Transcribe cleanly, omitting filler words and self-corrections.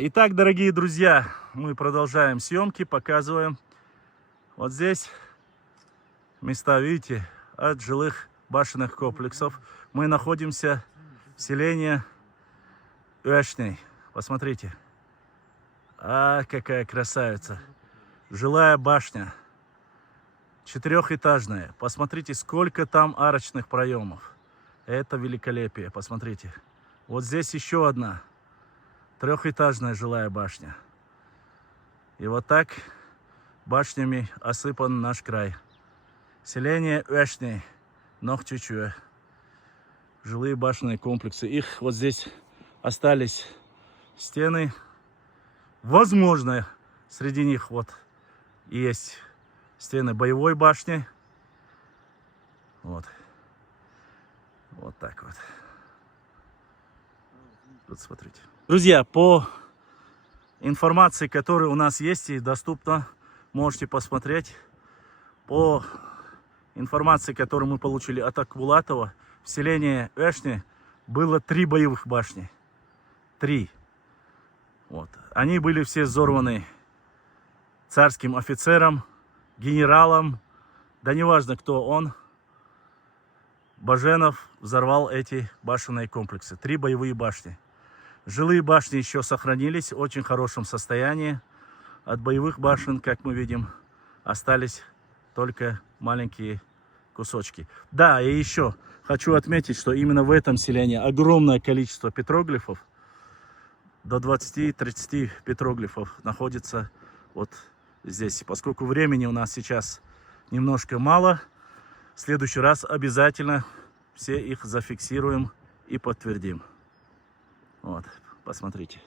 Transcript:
Итак, дорогие друзья, мы продолжаем съемки, показываем. Вот здесь места, видите, от жилых башенных комплексов. Мы находимся в селении Уэшни. Посмотрите. А, какая красавица. Жилая башня. 4-этажная. Посмотрите, сколько там арочных проемов. Это великолепие. Посмотрите. Вот здесь еще одна 3-этажная жилая башня. И вот так башнями осыпан наш край. Селение Уэшни, Нохчичуэ. Жилые башенные комплексы. Их вот здесь остались стены. Возможно, среди них вот есть стены боевой башни. Вот. Вот так вот. Тут смотрите. Друзья, по информации, которая у нас есть и доступна, можете посмотреть. По информации, которую мы получили от Акбулатова, в селении Уэшни было 3 боевых башни. 3. Вот. Они были все взорваны царским офицером, генералом, да неважно кто он. Баженов взорвал эти башенные комплексы. 3 боевые башни. Жилые башни еще сохранились в очень хорошем состоянии. От боевых башен, как мы видим, остались только маленькие кусочки. Да, и еще хочу отметить, что именно в этом селении огромное количество петроглифов, до 20-30 петроглифов находится вот здесь. Поскольку времени у нас сейчас немножко мало, в следующий раз обязательно все их зафиксируем и подтвердим. Вот, посмотрите.